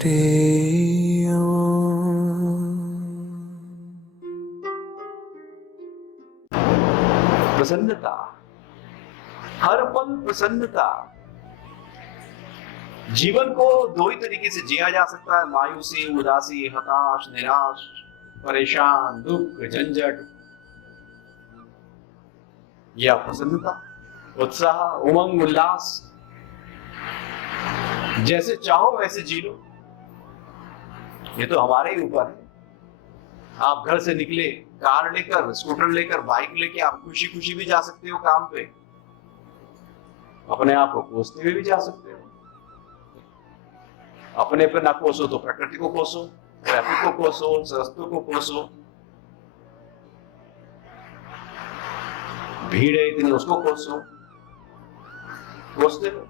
हरि ओम। प्रसन्नता, हर पल प्रसन्नता। जीवन को दो ही तरीके से जिया जा सकता है, मायूसी, उदासी, हताश, निराश, परेशान, दुख, झंझट, या प्रसन्नता, उत्साह, उमंग, उल्लास। जैसे चाहो वैसे जी लो, ये तो हमारे ही ऊपर है। आप घर से निकले कार लेकर, स्कूटर लेकर, बाइक लेके, आप खुशी खुशी भी जा सकते हो काम पे, अपने आप को कोसते हुए भी जा सकते हो। अपने पे ना कोसो तो प्रकृति को कोसो, ट्रैफिक को कोसो, रस्तों को कोसो, भीड़ है इतनी उसको कोसो, कोसते हो।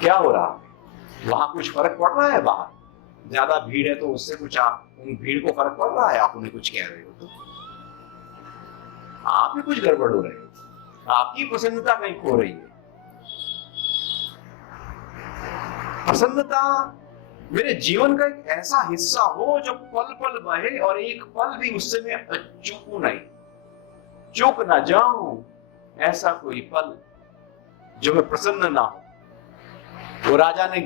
क्या हो रहा है वहां? कुछ फर्क पड़ रहा है? बाहर ज्यादा भीड़ है तो उससे कुछ उन भीड़ को फर्क पड़ रहा है? आप उन्हें कुछ कह रहे हो तो आप भी कुछ गड़बड़ हो रहे हो, आपकी प्रसन्नता कहीं खो रही है। प्रसन्नता मेरे जीवन का एक ऐसा हिस्सा हो जो पल पल बहे और एक पल भी उससे मैं चूकूं नहीं, चूक ना जाऊं। ऐसा कोई पल जो मैं प्रसन्न ना हो। वो राजा ने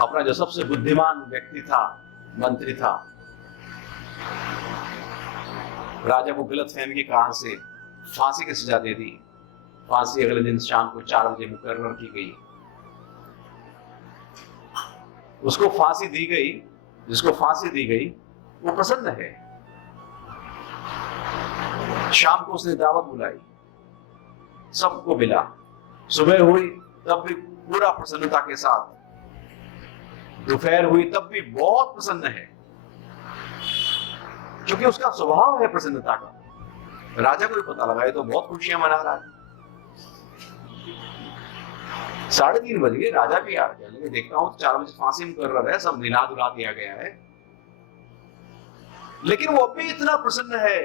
अपना जो सबसे बुद्धिमान व्यक्ति था, मंत्री था, राजा को गलतफहमी के कारण से फांसी की सजा दे दी। फांसी अगले दिन शाम को 4 बजे मुकर्रर की गई। उसको फांसी दी गई, जिसको फांसी दी गई वो प्रसन्न है। शाम को उसने दावत बुलाई, सबको मिला। सुबह हुई तब भी पूरा प्रसन्नता के साथ, दोपहर हुई तब भी बहुत प्रसन्न है, क्योंकि उसका स्वभाव है प्रसन्नता का। राजा को भी पता लगा ये तो बहुत खुशियां मना रहा है। 3:30 बज गए, राजा भी आ गया। लेकिन देखता हूं 4 बजे फांसी मुकर्रर है, सब मिला दुला दिया गया है, लेकिन वो अभी इतना प्रसन्न है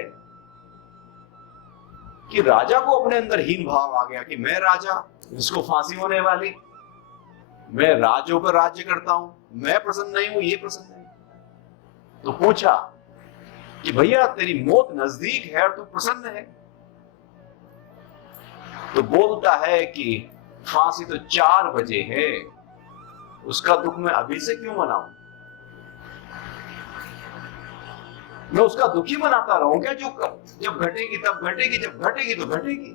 कि राजा को अपने अंदर हीन भाव आ गया कि मैं राजा, इसको फांसी होने वाली, मैं राज्यों पर राज्य करता हूं, मैं प्रसन्न नहीं हूं, ये प्रसन्न है। तो पूछा कि भैया तेरी मौत नजदीक है और तू प्रसन्न है? तो बोलता है कि फांसी तो 4 बजे है, उसका दुख मैं अभी से क्यों मनाऊं? मैं उसका दुख ही मनाता रहूं क्या? जो जब घटेगी तब घटेगी, जब घटेगी तो घटेगी।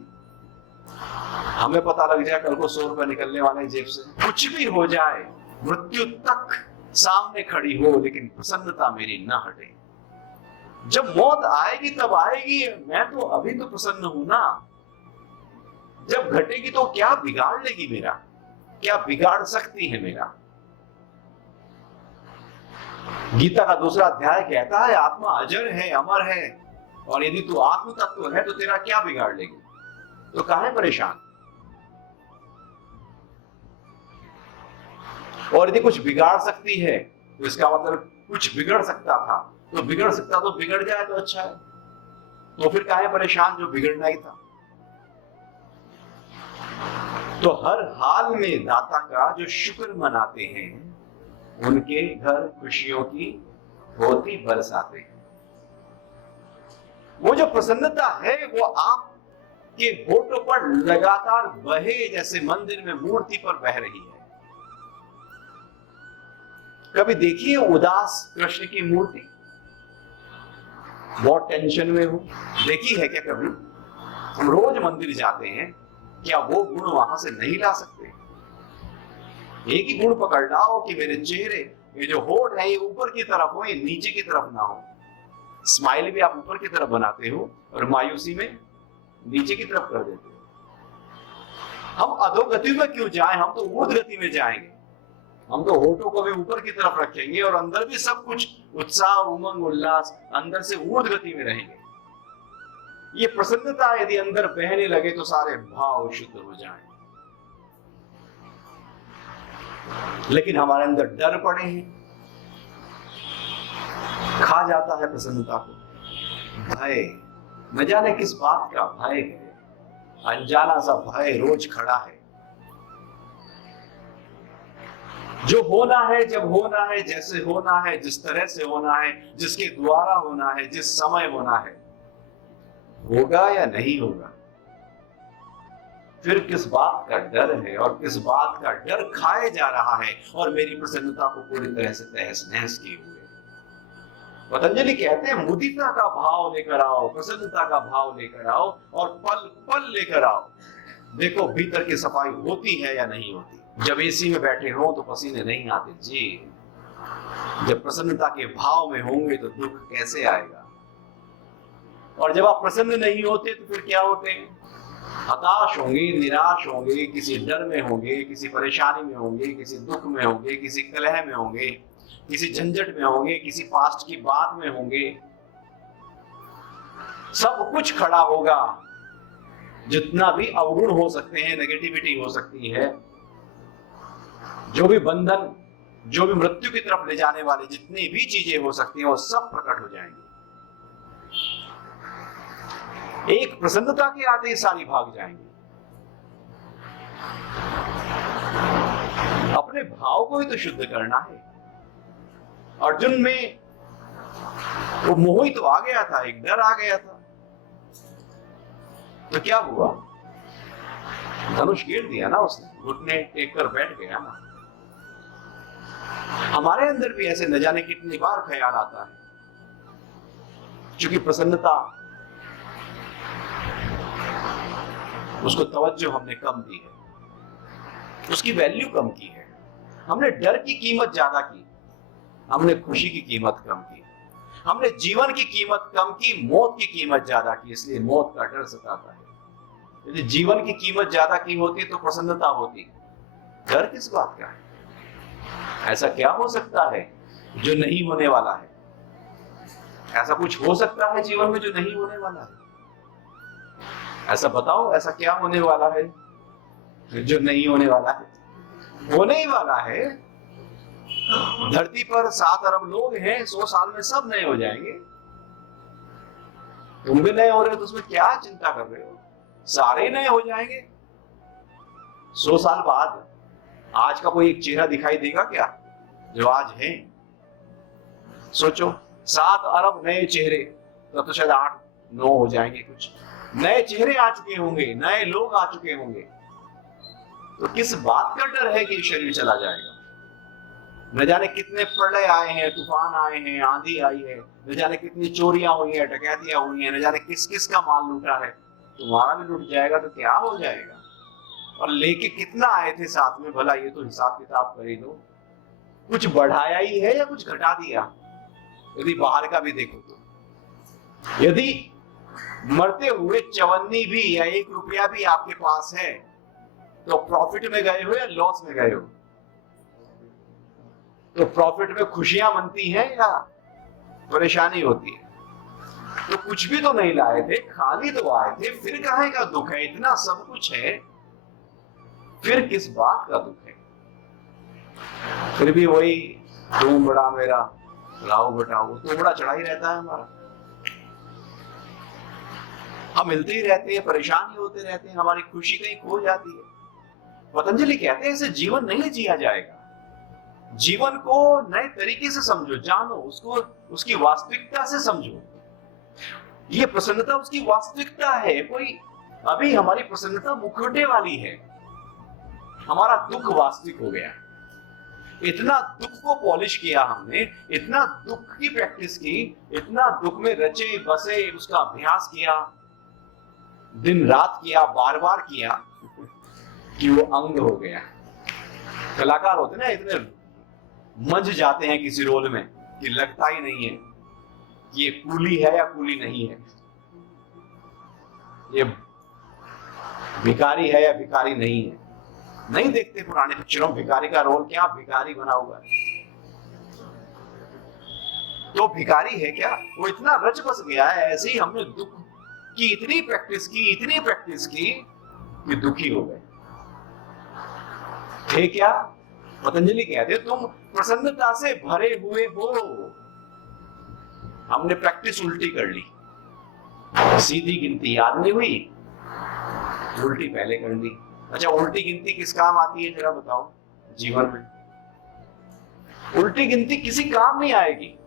हमें पता लग जाए कल को 100 रुपए निकलने वाले जेब से, कुछ भी हो जाए, मृत्यु तक सामने खड़ी हो, लेकिन प्रसन्नता मेरी ना हटे। जब मौत आएगी तब आएगी, मैं तो अभी तो प्रसन्न हूं ना। जब घटेगी तो क्या बिगाड़ लेगी मेरा? क्या बिगाड़ सकती है मेरा? गीता का 2रा अध्याय कहता है आत्मा अजर है, अमर है, और यदि तू आत्म तत्व है तो तेरा क्या बिगाड़ लेगी? तो काहे परेशान? और यदि कुछ बिगाड़ सकती है तो इसका मतलब कुछ बिगड़ सकता था, तो बिगड़ सकता तो बिगड़ जाए तो अच्छा है, तो फिर काहे परेशान जो बिगड़ना ही था। तो हर हाल में दाता का जो शुक्र मनाते हैं, उनके घर खुशियों की होती बरसाते हैं। वो जो प्रसन्नता है वो आपके होठों पर लगातार बहे, जैसे मंदिर में मूर्ति पर बह रही है। कभी देखिए उदास कृष्ण की मूर्ति, बहुत टेंशन में हो, देखी है क्या कभी? हम रोज मंदिर जाते हैं, क्या वो गुण वहां से नहीं ला सकते? एक ही गुण पकड़ लाओ कि मेरे चेहरे, ये जो होठ है ये ऊपर की तरफ हो, ये नीचे की तरफ ना हो। स्माइल भी आप ऊपर की तरफ बनाते हो और मायूसी में नीचे की तरफ कर देते हो। हम अधोगति में क्यों जाएं? हम तो ऊर्ध्व गति में जाएंगे। हम तो होठों को भी ऊपर की तरफ रखेंगे और अंदर भी सब कुछ उत्साह, उमंग, उल्लास, अंदर से ऊर्ध्व गति में रहेंगे। ये प्रसन्नता यदि अंदर बहने लगे तो सारे भाव शुद्ध हो जाएं। लेकिन हमारे अंदर डर पड़े हैं, खा जाता है प्रसन्नता को। भय, न जाने किस बात का भय है, अनजाना सा भय रोज खड़ा है। जो होना है, जब होना है, जैसे होना है, जिस तरह से होना है, जिसके द्वारा होना है, जिस समय होना है, होगा या नहीं होगा। फिर किस बात का डर है और किस बात का डर खाए जा रहा है और मेरी प्रसन्नता को पूरी तरह से तहस नहस किए हुए। पतंजलि कहते हैं मुदिता का भाव लेकर आओ, प्रसन्नता का भाव लेकर आओ और पल पल लेकर आओ। देखो भीतर की सफाई होती है या नहीं होती। जब एसी में बैठे हो तो पसीने नहीं आते जी, जब प्रसन्नता के भाव में होंगे तो दुख कैसे आएगा। और जब आप प्रसन्न नहीं होते तो फिर क्या होते हैं, हताश होंगे, निराश होंगे, किसी डर में होंगे, किसी परेशानी में होंगे, किसी दुख में होंगे, किसी कलह में होंगे, किसी झंझट में होंगे, किसी पास्ट की बात में होंगे। सब कुछ खड़ा होगा, जितना भी अवगुण हो सकते हैं, नेगेटिविटी हो सकती है, जो भी बंधन, जो भी मृत्यु की तरफ ले जाने वाले जितनी भी चीजें हो सकती हैं, वो सब प्रकट हो जाएंगी। एक प्रसन्नता के आते ही सारी भाग जाएंगी। अपने भाव को ही तो शुद्ध करना है। अर्जुन में वो मोह ही तो आ गया था, एक डर आ गया था, तो क्या हुआ, धनुष गिर दिया ना उसने, घुटने टेक कर बैठ गया ना। हमारे अंदर भी ऐसे न जाने कितनी बार ख्याल आता है, क्योंकि प्रसन्नता, उसको तवज्जो हमने कम दी है, उसकी वैल्यू कम की है। हमने डर की कीमत ज्यादा की, हमने खुशी की कीमत कम की, हमने जीवन की कीमत कम की, मौत की कीमत ज्यादा की, इसलिए मौत का डर सताता है। यदि जीवन की कीमत ज्यादा की होती तो प्रसन्नता होती, डर किस बात का है। ऐसा क्या हो सकता है जो नहीं होने वाला है? ऐसा कुछ हो सकता है जीवन में जो नहीं होने वाला है? ऐसा बताओ, ऐसा क्या होने वाला है जो नहीं होने वाला है? होने ही वाला है। धरती पर 7 अरब लोग हैं, 100 साल में सब नए हो जाएंगे। तुम भी नए हो रहे हो तो उसमें क्या चिंता कर रहे हो, सारे नए हो जाएंगे। 100 साल बाद आज का कोई एक चेहरा दिखाई देगा क्या जो आज है? सोचो, 7 अरब नए चेहरे, तब तो शायद 8-9 हो जाएंगे, कुछ नए चेहरे आ चुके होंगे, नए लोग आ चुके होंगे। तो किस बात का डर है कि शरीर चला जाएगा? न जाने कितने प्रलय आए हैं, तूफान आए हैं, आंधी आई है, न जाने कितनी चोरियां हुई है, डकैतियां हुई हैं, न जाने किस किस का माल लूटा है। तुम्हारा भी लूट जाएगा तो क्या हो जाएगा? और लेके कितना आए थे साथ में, भला ये तो हिसाब किताब कर ही दो। कुछ बढ़ाया ही है या कुछ घटा दिया? यदि बाहर का भी देखो तो, यदि मरते हुए चवन्नी भी या 1 रुपया भी आपके पास है तो प्रॉफिट में गए हो या लॉस में गए हो? तो प्रॉफिट में खुशियां मनती हैं या परेशानी होती है? तो कुछ भी तो नहीं लाए थे, खाली तो आए थे, फिर काहे का दुख है? इतना सब कुछ है, फिर किस बात का दुख है? फिर भी वही तुम बड़ा मेरा राव बटा, वो तो बड़ा चढ़ा ही रहता है हमारा। हम मिलते ही रहते हैं, परेशान ही होते रहते हैं, हमारी खुशी कहीं खो जाती है। पतंजलि कहते हैं ऐसे जीवन नहीं जिया जाएगा। जीवन को नए तरीके से समझो, जानो उसको, उसकी वास्तविकता से समझो। ये प्रसन्नता उसकी वास्तविकता है। कोई अभी हमारी प्रसन्नता मुखौटे वाली है, हमारा दुख वास्तविक हो गया। इतना दुख को पॉलिश किया हमने, इतना दुख की प्रैक्टिस की, इतना दुख में रचे बसे उसका अभ्यास किया, दिन रात किया, बार बार किया कि वो अंग हो गया। कलाकार होते ना, इतने मंझ जाते हैं किसी रोल में कि लगता ही नहीं है ये कूली है या कूली नहीं है, ये भिखारी है या भिखारी नहीं है। नहीं देखते पुराने पिक्चरों भिखारी का रोल, क्या भिखारी बना हुआ है? तो भिखारी है क्या? वो इतना रच बस गया है। ऐसे ही हमने दुख की इतनी प्रैक्टिस की, इतनी प्रैक्टिस की कि दुखी हो गए थे। क्या पतंजलि कहते तुम प्रसन्नता से भरे हुए हो। हमने प्रैक्टिस उल्टी कर ली, सीधी गिनती याद नहीं हुई, उल्टी पहले कर ली। अच्छा, उल्टी गिनती किस काम आती है जरा बताओ जीवन में? उल्टी गिनती किसी काम नहीं आएगी।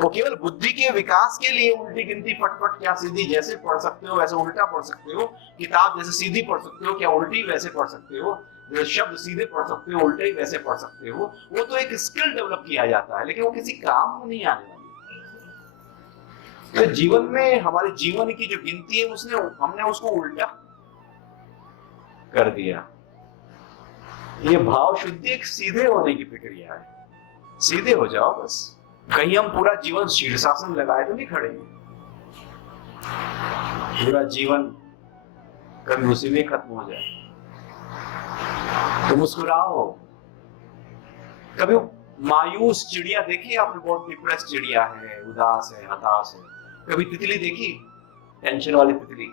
वो केवल बुद्धि के विकास के लिए उल्टी गिनती फटफट क्या सीधी जैसे पढ़ सकते हो वैसे उल्टा पढ़ सकते हो, किताब जैसे सीधी पढ़ सकते हो क्या उल्टी वैसे पढ़ सकते हो, जो शब्द सीधे पढ़ सकते हो उल्टे वैसे पढ़ सकते हो, वो तो एक स्किल डेवलप किया जाता है, लेकिन वो किसी काम में नहीं आने वाली। तो जीवन में हमारे जीवन की जो गिनती है हमने उसको उल्टा कर दिया। ये भाव शुद्धि एक सीधे होने की प्रक्रिया है। सीधे हो जाओ बस। कहीं हम पूरा जीवन शीर्षासन लगाए तो नहीं खड़े, पूरा जीवन कभी उसी में खत्म हो जाए तो मुस्कुराओ। कभी मायूस चिड़िया देखी आपने, बहुत डिप्रेस चिड़िया है, उदास है, हताश है। कभी तितली देखी, टेंशन वाली तितली?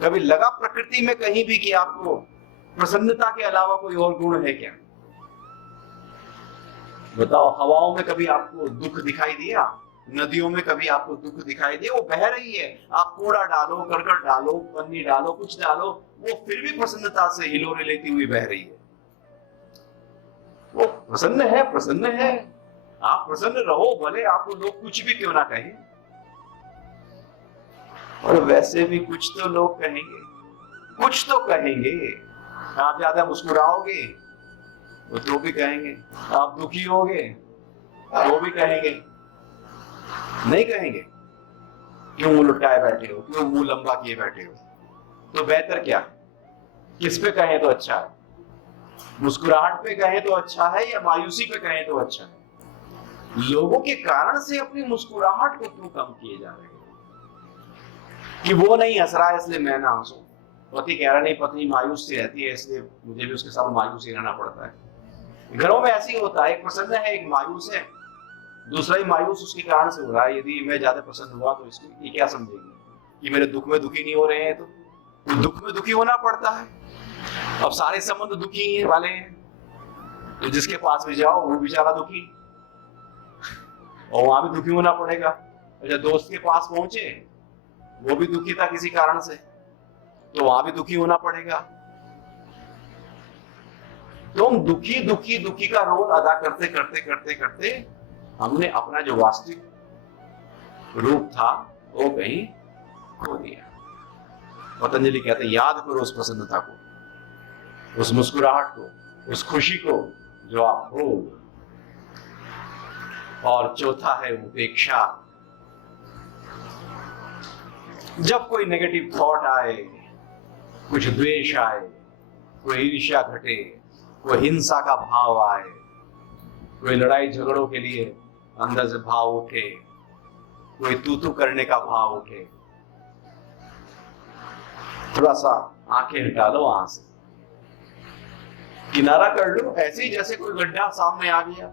कभी लगा प्रकृति में कहीं भी कि आपको प्रसन्नता के अलावा कोई और गुण है क्या? बताओ। हवाओं में कभी आपको दुख दिखाई दिया? नदियों में कभी आपको दुख दिखाई दिया? वो बह रही है, आप कूड़ा डालो, करकट डालो, पन्नी डालो, कुछ डालो, वो फिर भी प्रसन्नता से हिलोरे लेती हुई बह रही है। वो प्रसन्न है, प्रसन्न है। आप प्रसन्न रहो, भले आपको लोग कुछ भी क्यों ना कहें। और वैसे भी कुछ तो लोग कहेंगे, कुछ तो कहेंगे। आप ज्यादा मुस्कुराओगे वो तो भी कहेंगे, आप दुखी होगे वो भी कहेंगे। नहीं कहेंगे? क्यों मुंह लुटाए बैठे हो, क्यों मुंह लंबा किए बैठे हो? तो बेहतर क्या, किस पे कहें तो अच्छा है? मुस्कुराहट पे कहें तो अच्छा है या मायूसी पे कहें तो अच्छा है? लोगों के कारण से अपनी मुस्कुराहट को क्यों कम किए जा रहे हैं कि वो नहीं हंस रहा है इसलिए मैं ना हंसूं। पति कह रहा नहीं पत्नी मायूस सी रहती है इसलिए मुझे भी उसके साथ मायूस ही रहना पड़ता है। घरों में ऐसे ही होता है, एक प्रसन्न है एक मायूस है, दूसरा ही मायूस उसके कारण से हो रहा है। यदि मैं ज्यादा प्रसन्न हुआ तो इसको ये क्या समझेगी कि मेरे दुख में दुखी नहीं हो रहे हैं, तो दुख में दुखी होना पड़ता है। अब सारे संबंध दुखी वाले हैं, तो जिसके पास भी जाओ वो बेचारा दुखी, और वहां भी दुखी होना पड़ेगा। अच्छा, दोस्त के पास पहुंचे वो भी दुखी था किसी कारण से, तो वहां भी दुखी होना पड़ेगा। तो हम दुखी दुखी दुखी का रोल अदा करते करते करते करते हमने अपना जो वास्तविक रूप था वो कहीं खो दिया। पतंजलि कहते हैं याद करो उस प्रसन्नता को, उस मुस्कुराहट को, उस खुशी को जो आप हो। और चौथा है उपेक्षा। जब कोई नेगेटिव थॉट आए, कुछ द्वेष आए, कोई ईर्ष्या घटे, कोई हिंसा का भाव आए, कोई लड़ाई झगड़ों के लिए अंदर से भाव उठे, कोई तू करने का भाव उठे, थोड़ा सा आंखें हटा लो, वहां से किनारा कर लो, ऐसे ही जैसे कोई गड्ढा सामने आ गया।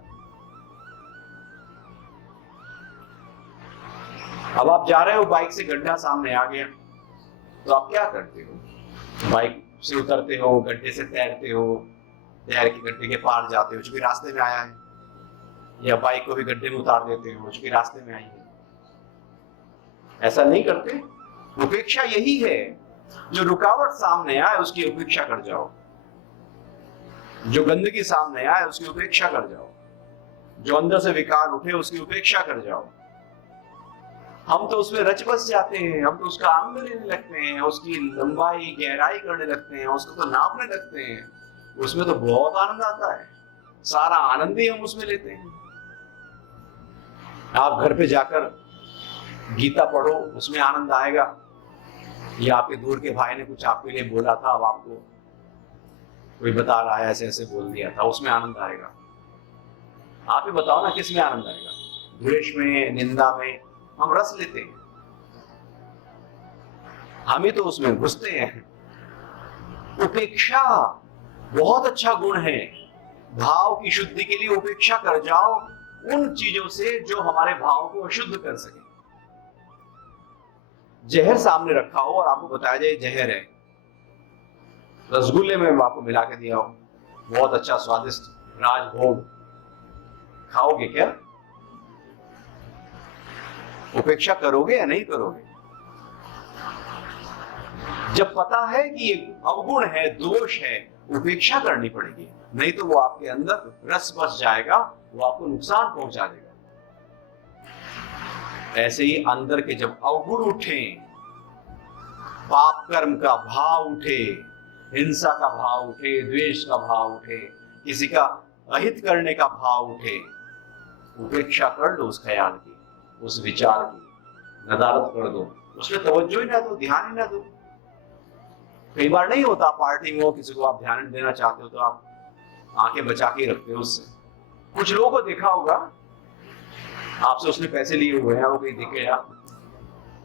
अब आप जा रहे हो बाइक से, गड्ढा सामने आ गया, तो आप क्या करते हो? बाइक से उतरते हो, गड्ढे से तैरते हो, तैर के गड्ढे के पार जाते हो क्योंकि रास्ते में आया है, या बाइक को भी गड्ढे में उतार देते हो क्योंकि रास्ते में आई है। ऐसा नहीं करते। उपेक्षा यही है, जो रुकावट सामने आए उसकी उपेक्षा कर जाओ, जो गंदगी सामने आए उसकी उपेक्षा कर जाओ, जो अंदर से विकार उठे उसकी उपेक्षा कर जाओ। हम तो उसमें रच बस जाते हैं, हम तो उसका आनंद लेने लगते हैं, उसकी लंबाई गहराई करने लगते हैं, उसको तो नापने लगते हैं। उसमें तो बहुत आनंद आता है, सारा आनंद ही हम उसमें लेते हैं। आप घर पे जाकर गीता पढ़ो, उसमें आनंद आएगा, या आपके दूर के भाई ने कुछ आपके लिए बोला था, अब आपको कोई बता रहा है ऐसे ऐसे बोल दिया था, उसमें आनंद आएगा। आप ही बताओ ना किस में आनंद आएगा? द्वेष में, निंदा में हम रस लेते हैं, हम ही तो उसमें घुसते हैं। उपेक्षा बहुत अच्छा गुण है। भाव की शुद्धि के लिए उपेक्षा कर जाओ उन चीजों से जो हमारे भाव को अशुद्ध कर सके। जहर सामने रखा हो और आपको बताया जाए जहर है, रसगुल्ले में आपको मिला के दिया हो, बहुत अच्छा स्वादिष्ट राजभोग, खाओगे क्या? उपेक्षा करोगे या नहीं करोगे? जब पता है कि ये अवगुण है, दोष है, उपेक्षा करनी पड़ेगी, नहीं तो वो आपके अंदर रस बस जाएगा, वो आपको नुकसान पहुंचा देगा। ऐसे ही अंदर के जब अवगुण उठे, पाप कर्म का भाव उठे, हिंसा का भाव उठे, द्वेष का भाव उठे, किसी का अहित करने का भाव उठे, उपेक्षा कर दो उस ख्याल की, उस विचार की, नदारत कर दो, उसमें तवज्जो ही ना दो, ध्यान ही ना दो। कई बार नहीं होता, पार्टी में हो, किसी को आप ध्यान देना चाहते हो तो आप आंखें बचा के रखते हो उससे। कुछ लोगों को देखा होगा, आपसे उसने पैसे लिए हुए हैं, वो कहीं दिख गया,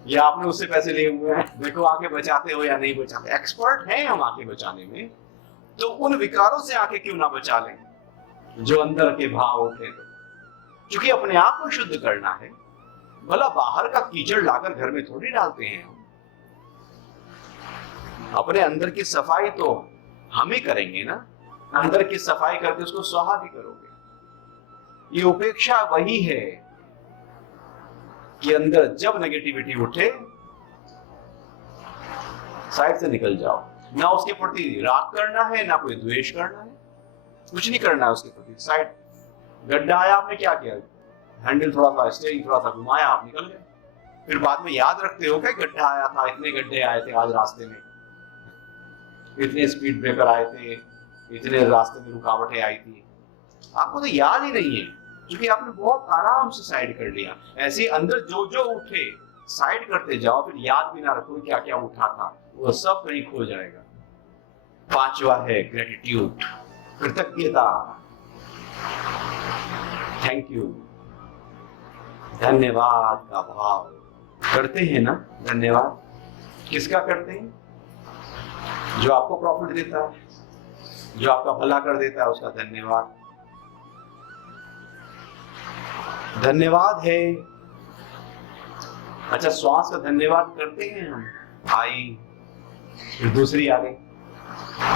या आपने उससे पैसे लिए हुए हैं, देखो आंखें बचाते हो या नहीं बचाते। एक्सपर्ट हैं हम आंखें बचाने में, तो उन विकारों से आंखें क्यों ना बचा लें जो अंदर के भाव उठे। क्योंकि अपने आप को शुद्ध करना है, भला बाहर का कीचड़ लाकर घर में थोड़ी डालते हैं हम। अपने अंदर की सफाई तो हम ही करेंगे ना, अंदर की सफाई करके उसको स्वाहा भी करोगे। ये उपेक्षा वही है कि अंदर जब नेगेटिविटी उठे, साइड से निकल जाओ। ना उसके प्रति राग करना है, ना कोई द्वेष करना है, कुछ नहीं करना है उसके प्रति। साइड, गड्ढा आया, आपने क्या किया, हैंडल थोड़ा सा, स्टीयरिंग थोड़ा सा घुमाया, आप निकल गए। फिर बाद में याद रखते हो क्या गड्ढा आया था, इतने गड्ढे आए थे आज रास्ते में, इतने स्पीड ब्रेकर आए थे, इतने रास्ते में रुकावटें आई थी। आपको तो याद ही नहीं है, क्योंकि आपने बहुत आराम से साइड कर लिया। ऐसे अंदर जो जो उठे साइड करते जाओ, फिर याद भी ना रखो क्या क्या उठा था, वो सब कहीं खो जाएगा। पांचवा है ग्रेटिट्यूड, कृतज्ञता, थैंक यू, धन्यवाद का भाव। करते हैं ना धन्यवाद, किसका करते हैं? जो आपको प्रॉफिट देता है, जो आपका भला कर देता है, उसका धन्यवाद। धन्यवाद है। अच्छा, श्वास का धन्यवाद करते हैं हम। आई, फिर दूसरी आ गई,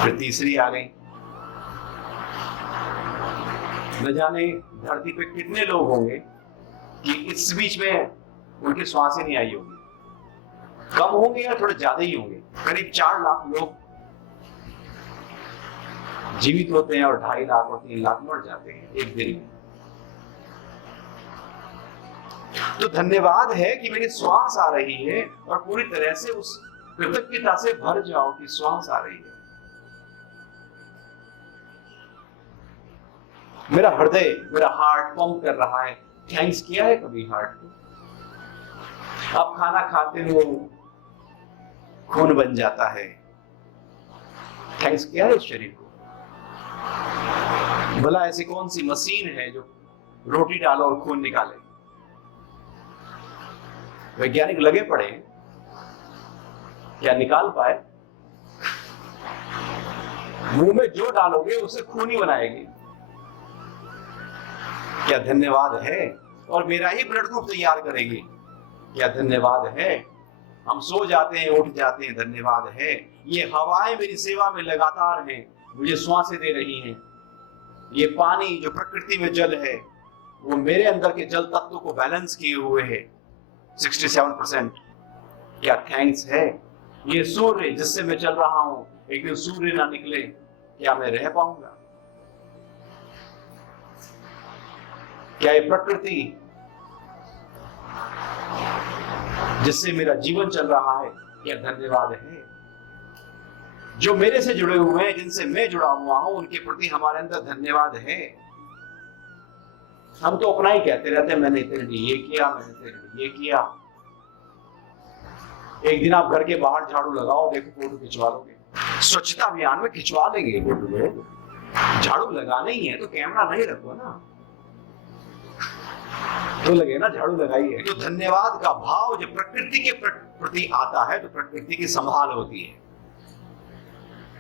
फिर तीसरी आ गई। न जाने धरती पे कितने लोग होंगे कि इस बीच में उनकी श्वास ही नहीं आई होगी। कम होंगे या थोड़े ज्यादा ही होंगे। करीब 4 लाख लोग जीवित होते हैं और 2.5 लाख और 3 लाख मर जाते हैं एक दिन में। तो धन्यवाद है कि मेरी श्वास आ रही है, और पूरी तरह से उस कृतज्ञता से भर जाओ कि श्वास आ रही है। मेरा हृदय, मेरा हार्ट पंप कर रहा है। थैंक्स किया है कभी हार्ट को? आप खाना खाते हो, खून बन जाता है, थैंक्स किया है इस शरीर को? भला ऐसी कौन सी मशीन है जो रोटी डालो और खून निकाले? वैज्ञानिक लगे पड़े, क्या निकाल पाए? मुंह में जो डालोगे उसे खून ही बनाएगी। क्या धन्यवाद है? और मेरा ही ब्लड ग्रुप तैयार करेगी। क्या धन्यवाद है? हम सो जाते हैं, उठ जाते हैं, धन्यवाद है। ये हवाएं मेरी सेवा में लगातार हैं, मुझे श्वासें दे रही हैं। ये पानी जो प्रकृति में जल है, वो मेरे अंदर के जल तत्व को बैलेंस किए हुए है 67%। क्या थैंक्स है? ये सूर्य जिससे मैं चल रहा हूं, एक दिन सूर्य ना निकले, क्या मैं रह पाऊंगा? क्या ये प्रकृति जिससे मेरा जीवन चल रहा है, क्या धन्यवाद है? जो मेरे से जुड़े हुए हैं, जिनसे मैं जुड़ा हुआ हूं, उनके प्रति हमारे अंदर धन्यवाद है। हम तो अपना ही कहते रहते हैं, मैंने तेरे लिए ये किया, मैंने तेरे लिए ये किया। एक दिन आप घर के बाहर झाड़ू लगाओ, देखो फोटो खिंचवा लोगे। स्वच्छता अभियान में खिंचवा लेंगे फोटो में। झाड़ू लगाना ही है तो कैमरा नहीं रखो ना, तो लगे ना झाड़ू लगाई है। तो धन्यवाद का भाव जब प्रकृति के प्रति आता है तो प्रकृति की संभाल होती है,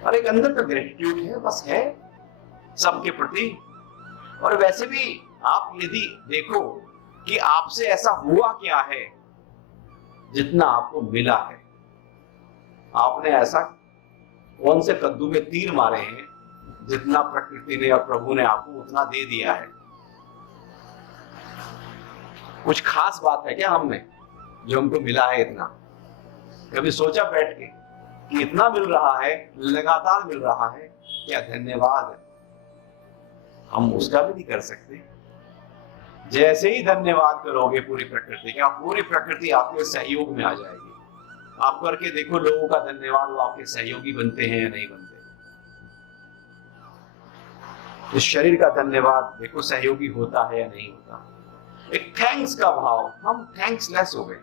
और एक अंदर का ग्रेटिट्यूड है, बस है सबके प्रति। और वैसे भी आप यदि देखो कि आपसे ऐसा हुआ क्या है जितना आपको मिला है, आपने ऐसा कौन से कद्दू में तीर मारे हैं जितना प्रकृति ने और प्रभु ने आपको उतना दे दिया है? कुछ खास बात है क्या हम में जो हमको मिला है इतना? कभी सोचा बैठ के कि इतना मिल रहा है, लगातार मिल रहा है, क्या धन्यवाद हम उसका भी नहीं कर सकते? जैसे ही धन्यवाद करोगे पूरी प्रकृति का, पूरी प्रकृति आपके सहयोग में आ जाएगी। आप करके देखो लोगों का धन्यवाद, वो आपके सहयोगी बनते हैं या नहीं बनते। इस शरीर का धन्यवाद देखो सहयोगी होता है या नहीं होता। एक थैंक्स का भाव, हम थैंक्स लेस हो गए,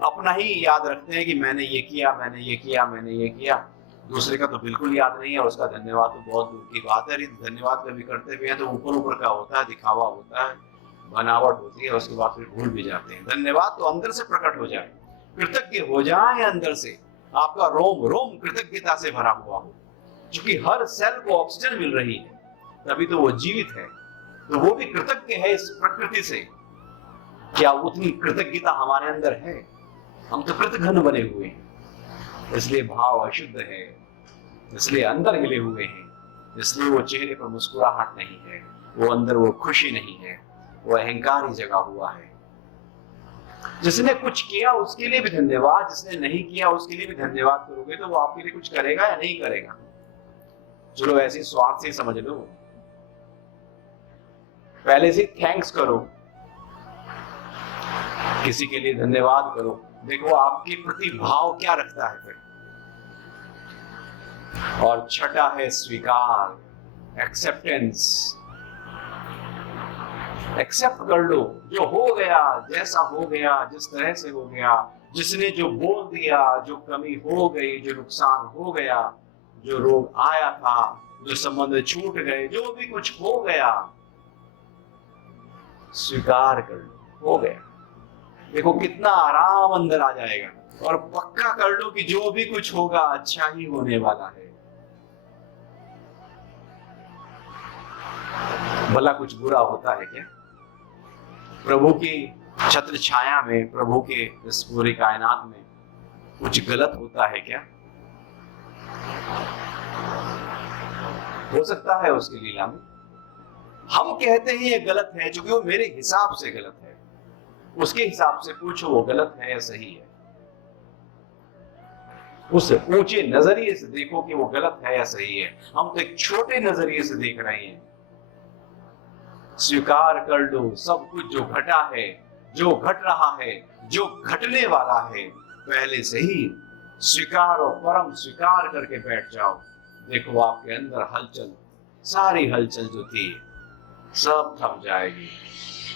अपना ही याद रखते हैं कि मैंने ये किया, मैंने ये किया, मैंने ये किया, दूसरे का तो बिल्कुल याद नहीं है, और उसका धन्यवाद तो बहुत दूर की बात है। धन्यवाद कभी करते भी हैं तो ऊपर ऊपर का होता है, दिखावा होता है, बनावट होती है, उसके बाद फिर भूल भी जाते हैं। धन्यवाद तो अंदर से प्रकट हो जाए, कृतज्ञ हो जाए अंदर से, आपका रोम रोम कृतज्ञता से भरा हुआ हो, क्योंकि हर सेल को ऑक्सीजन मिल रही है, तभी तो वो जीवित है। तो वो भी कृतज्ञ है इस प्रकृति से। क्या उतनी कृतज्ञता हमारे अंदर है? हम तो कृतघ्न बने हुए हैं, इसलिए भाव अशुद्ध है, इसलिए अंदर हिले हुए हैं, इसलिए वो चेहरे पर मुस्कुराहट नहीं है, वो अंदर वो खुशी नहीं है, वो अहंकार ही जगा हुआ है। जिसने कुछ किया उसके लिए भी धन्यवाद, जिसने नहीं किया उसके लिए भी धन्यवाद करोगे तो वो आपके लिए कुछ करेगा या नहीं करेगा? चलो ऐसी स्वार्थ से समझ लो, पहले से थैंक्स करो, किसी के लिए धन्यवाद करो, देखो आपके प्रति भाव क्या रखता है फिर। और छठा है स्वीकार, एक्सेप्टेंस। एक्सेप्ट कर लो, जो हो गया, जैसा हो गया, जिस तरह से हो गया, जिसने जो बोल दिया, जो कमी हो गई, जो नुकसान हो गया, जो रोग आया था, जो संबंध छूट गए, जो भी कुछ हो गया, स्वीकार कर लो, हो गया। देखो कितना आराम अंदर आ जाएगा। और पक्का कर लो कि जो भी कुछ होगा अच्छा ही होने वाला है। भला कुछ बुरा होता है क्या? प्रभु की छत्र छाया में, प्रभु के इस पूरी कायनात में कुछ गलत होता है क्या? हो सकता है उसकी लीला में। हम कहते हैं ये गलत है क्योंकि वो मेरे हिसाब से गलत है। उसके हिसाब से पूछो वो गलत है या सही है। उस ऊंचे नजरिए से देखो कि वो गलत है या सही है। हम तो एक छोटे नजरिए से देख रहे हैं। स्वीकार कर लो सब कुछ जो घटा है, जो घट रहा है, जो घटने वाला है, पहले से ही स्वीकार और परम स्वीकार करके बैठ जाओ। देखो आपके अंदर हलचल, सारी हलचल जो थी सब थम जाएगी,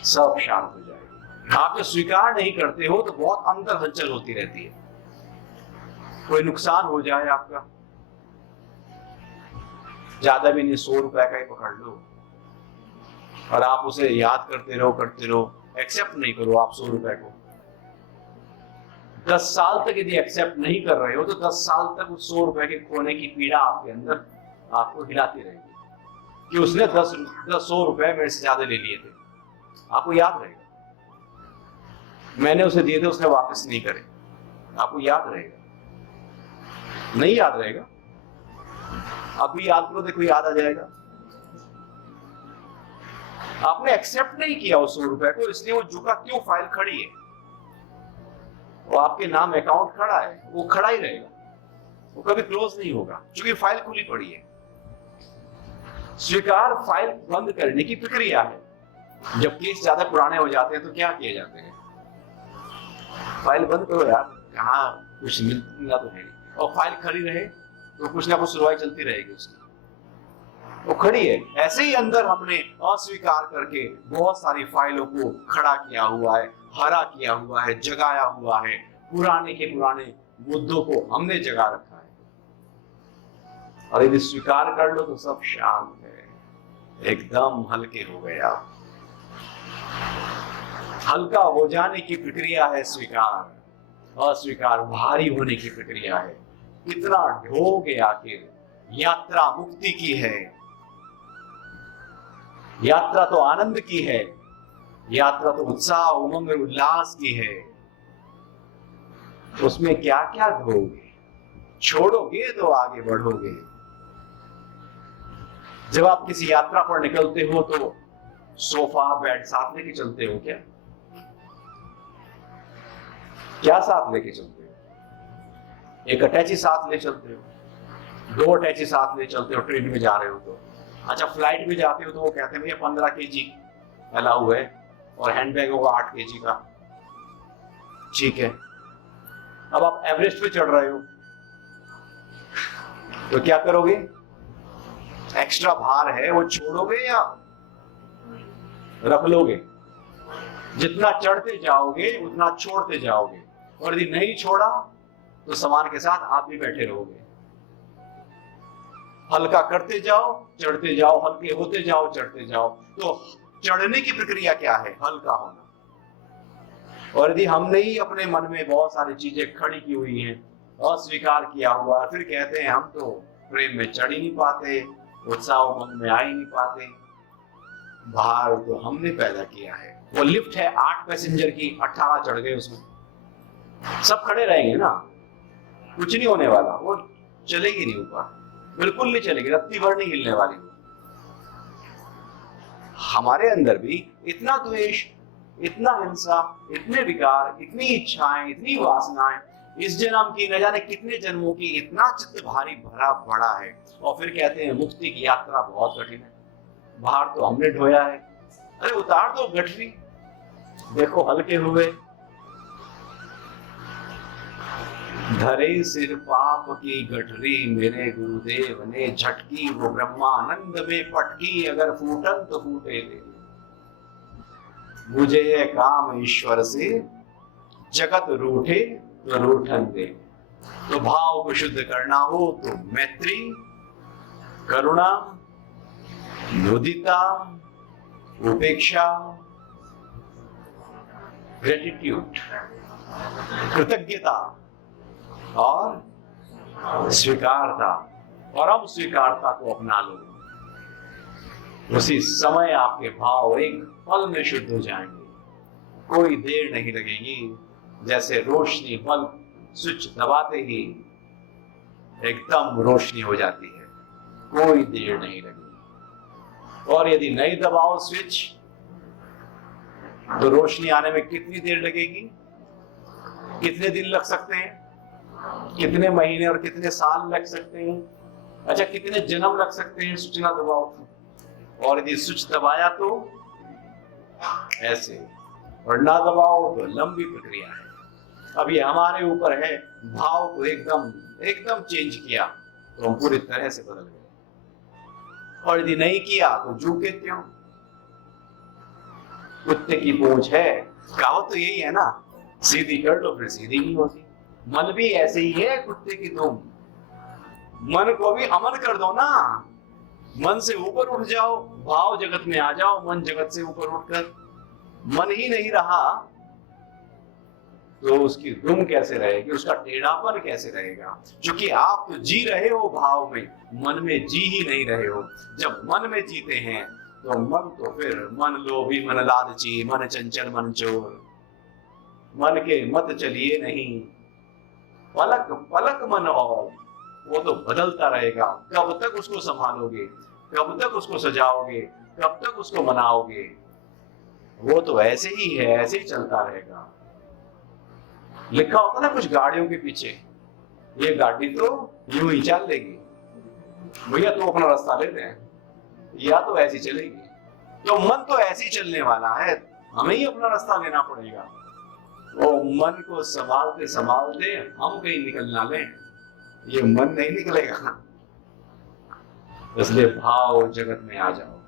सब शांत हो जाएगी। आप जो स्वीकार नहीं करते हो तो बहुत अंदर हलचल होती रहती है। कोई नुकसान हो जाए आपका, ज्यादा भी नहीं, 100 रुपए का ही पकड़ लो और आप उसे याद करते रहो, एक्सेप्ट नहीं करो आप 100 रुपए को। 10 साल तक यदि एक्सेप्ट नहीं कर रहे हो तो 10 साल तक उस 100 रुपए के खोने की पीड़ा आपके अंदर आपको हिलाती रहेगी कि उसने 100 रुपए मेरे से ज्यादा ले लिए थे। आपको याद रहेगा, मैंने उसे दिए थे, उसने वापस नहीं करे। आपको याद रहेगा? नहीं याद रहेगा? अभी याद करो, देखो याद आ जाएगा। आपने एक्सेप्ट नहीं किया उस 100 रुपए को, इसलिए वो झुका क्यों, फाइल खड़ी है, वो आपके नाम अकाउंट खड़ा है, वो खड़ा ही रहेगा, वो कभी क्लोज नहीं होगा क्योंकि फाइल खुली पड़ी है। स्वीकार फाइल बंद करने की प्रक्रिया है। जब केस ज्यादा पुराने हो जाते हैं तो क्या किए जाते हैं? फाइल बंद करो यार, कहाँ कुछ मिलना तो है नहीं। और फाइल खड़ी रहे तो कुछ ना कुछ सुनवाई चलती रहेगी उसकी, वो खड़ी है। ऐसे ही अंदर हमने अस्वीकार करके बहुत सारी फाइलों को खड़ा किया हुआ है, हरा किया हुआ है, जगाया हुआ है। पुराने के पुराने मुद्दों को हमने जगा रखा है। और यदि स्वीकार कर लो तो सब शांत है, एकदम हल्के हो गए आप। हल्का हो जाने की प्रक्रिया है स्वीकार, अस्वीकार भारी होने की प्रक्रिया है। कितना ढोगे आखिर, यात्रा मुक्ति की है, यात्रा तो आनंद की है, यात्रा तो उत्साह उमंग उल्लास की है। उसमें क्या क्या ढोगे, छोड़ोगे तो आगे बढ़ोगे। जब आप किसी यात्रा पर निकलते हो तो सोफा बेड साथ लेके चलते हो क्या? क्या साथ लेके चलते हो? एक अटैची साथ ले चलते हो, 2 अटैची साथ ले चलते हो, ट्रेन में जा रहे हो तो। अच्छा, फ्लाइट में जाते हो तो वो कहते हैं भैया 15 kg अलाउ है और हैंडबैग होगा 8 kg का। ठीक है, अब आप एवरेस्ट पे चढ़ रहे हो तो क्या करोगे? एक्स्ट्रा भार है वो छोड़ोगे या रख लोगे? जितना चढ़ते जाओगे उतना छोड़ते जाओगे, और यदि नहीं छोड़ा तो सामान के साथ आप भी बैठे रहोगे। हल्का करते जाओ, चढ़ते जाओ, हल्के होते जाओ, चढ़ते जाओ। तो चढ़ने की प्रक्रिया क्या है? हल्का होना। और यदि हमने ही अपने मन में बहुत सारी चीजें खड़ी की हुई हैं, अस्वीकार किया हुआ, फिर कहते हैं हम तो प्रेम में चढ़ ही नहीं पाते, उत्साह उमंग में आ ही नहीं पाते। भार तो हमने पैदा किया है। वो लिफ्ट है 8 पैसेंजर की, 18 चढ़ गए उसमें, सब खड़े रहेंगे ना, कुछ नहीं होने वाला, वो चलेगी नहीं ऊपर, बिल्कुल नहीं चलेगी, रत्ती भर नहीं हिलने वाली। हमारे अंदर भी इतना द्वेष, इतना हिंसा, इतने विकार, इतनी इच्छाएं, इतनी वासनाएं, इस जन्म की न जाने कितने जन्मों की, इतना चित्त भारी भरा पड़ा है। और फिर कहते हैं मुक्ति की यात्रा बहुत कठिन है, भार तो हमने ढोया है। अरे उतार दो गठरी, देखो हल्के हुए। धरे सिर पाप की गठरी मेरे गुरुदेव ने झटकी, वो ब्रह्मानंद में पटकी, अगर फूटन तो फूटे दे। मुझे ये काम ईश्वर से, जगत रूठे तो रूठन दे। तो भाव को शुद्ध करना हो तो मैत्री, करुणा, मुदिता, उपेक्षा, ग्रेटिट्यूड, कृतज्ञता और स्वीकारता, परम स्वीकारता को अपना लो। उसी समय आपके भाव एक पल में शुद्ध हो जाएंगे, कोई देर नहीं लगेगी। जैसे रोशनी बल्ब स्विच दबाते ही एकदम रोशनी हो जाती है, कोई देर नहीं लगेगी। और यदि नहीं दबाओ स्विच तो रोशनी आने में कितनी देर लगेगी? कितने दिन लग सकते हैं, कितने महीने और कितने साल लग सकते हैं? अच्छा, कितने जन्म लग सकते हैं स्विच ना दबाओ तो? और यदि स्विच दबाया तो ऐसे, और ना दबाओ तो लंबी प्रक्रिया है। अब ये हमारे ऊपर है, भाव को एकदम चेंज किया तो हम पूरी तरह से बदल गए, और यदि नहीं किया तो झूके त्यों। कुत्ते की पूंछ है, कहावत तो यही है ना, सीधी कर लो फिर सीधी नहीं होती। मन भी ऐसे ही है कुत्ते की तुम, मन को भी अमन कर दो ना, मन से ऊपर उठ जाओ, भाव जगत में आ जाओ। मन जगत से ऊपर उठकर मन ही नहीं रहा तो उसकी दुम कैसे रहेगी, उसका टेढ़ापन कैसे रहेगा? क्योंकि आप तो जी रहे हो भाव में, मन में जी ही नहीं रहे हो। जब मन में जीते हैं तो मन तो फिर मन लोभी, मन लालची, मन चंचल, मन चोर, मन के मत चलिए नहीं, पलक पलक मन और वो तो बदलता रहेगा। कब तक उसको संभालोगे, कब तक उसको सजाओगे, कब तक उसको मनाओगे? वो तो ऐसे ही है, ऐसे ही चलता रहेगा। लिखा होता ना कुछ गाड़ियों के पीछे, ये गाड़ी तो यूं ही चल लेगी भैया, तो अपना रास्ता ले रहे हैं, या तो ऐसी चलेगी। तो मन तो ऐसे ही चलने वाला है, हमें ही अपना रास्ता लेना पड़ेगा। वो मन को संभालते संभालते हम कहीं निकल ना लें, ये मन नहीं निकलेगा। इसलिए भाव जगत में आ जाओ।